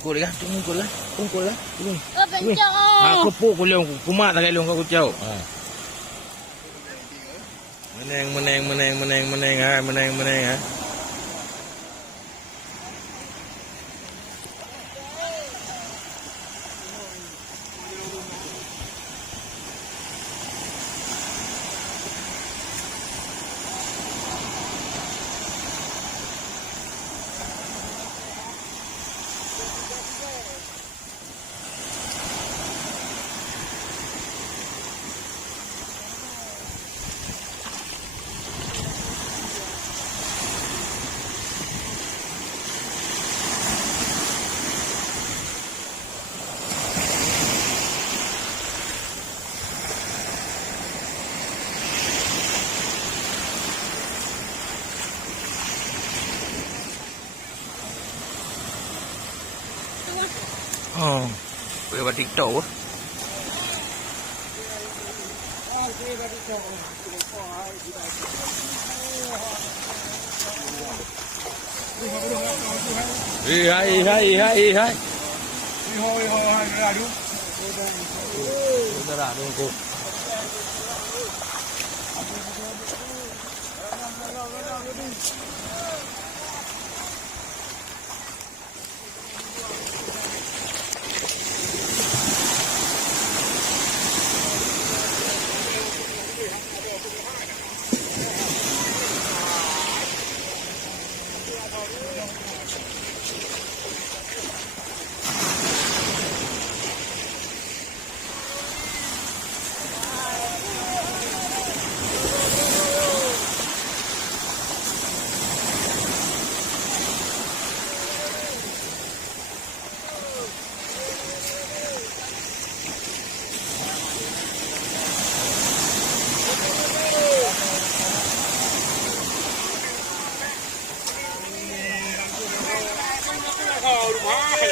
Tungkol lah, tungkol lah. Tungkol lah. Kencang. Aku puk kuliah kumat tak kalian kau kucau. Meneng ha. Oh, boleh buat TikTok ke? Hai.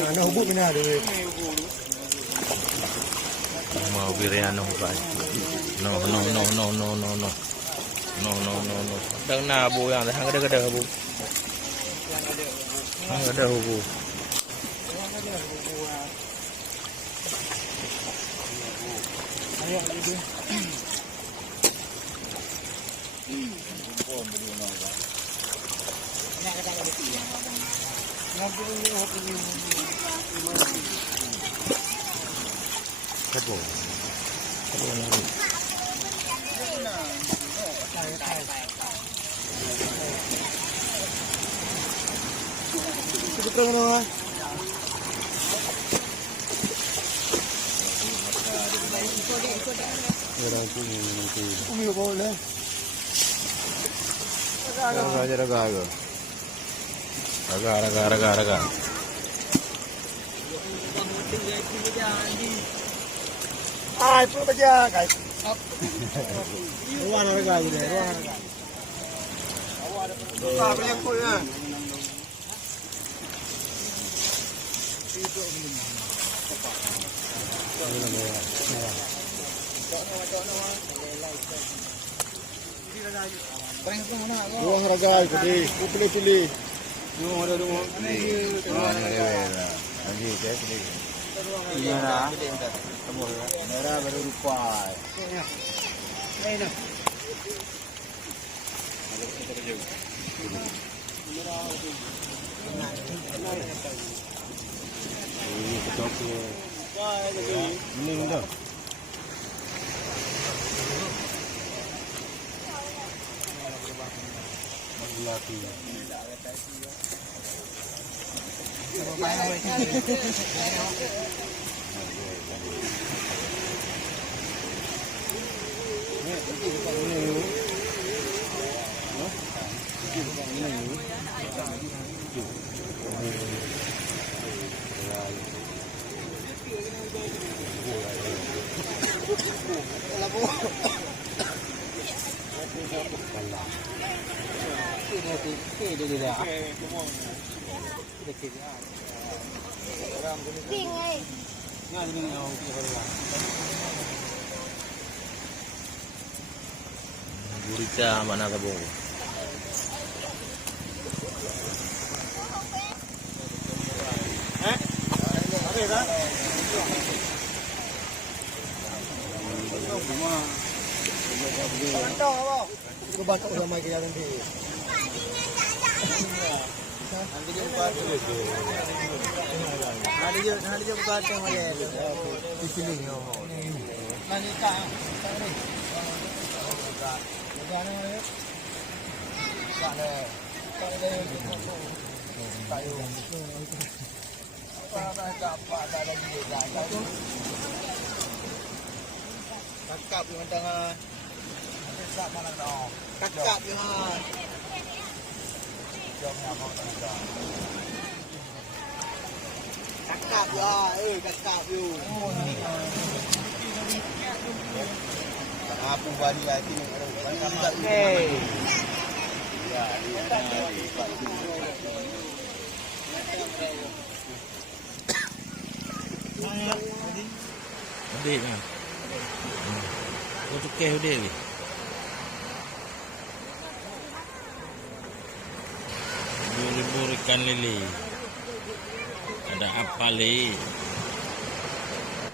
Nah, hubut ni ada. Mau birian hubut. No. Đang na bu yang hang ada bu. Hang ada bu. Ayo gitu. Kabo. Betul mana? Umi boleh. Raga. Ai, pun baca guys. Ruang raga gitu, ruang raga. Awak ada yang punya. Ruang raga itu pilih. Ruang ada. Lagi saya pilih. Merah. Merah baru rupa. Ini ketok ini dah. Lagi. Gurita mana tabung? Kau baca sama kita nanti. Nanti jumpa dulu. Nanti jumpa tengok ya. Di sini yo. Nanti tak. Kakap dengan tangan. Kakap mana dong? Kakap dengan. Kakap lah, kakap you. Apa balik lagi? Hey. Ya, Adik kan? Kau cukai adik ni? Buru-buru ikan lele. Ada apa lagi?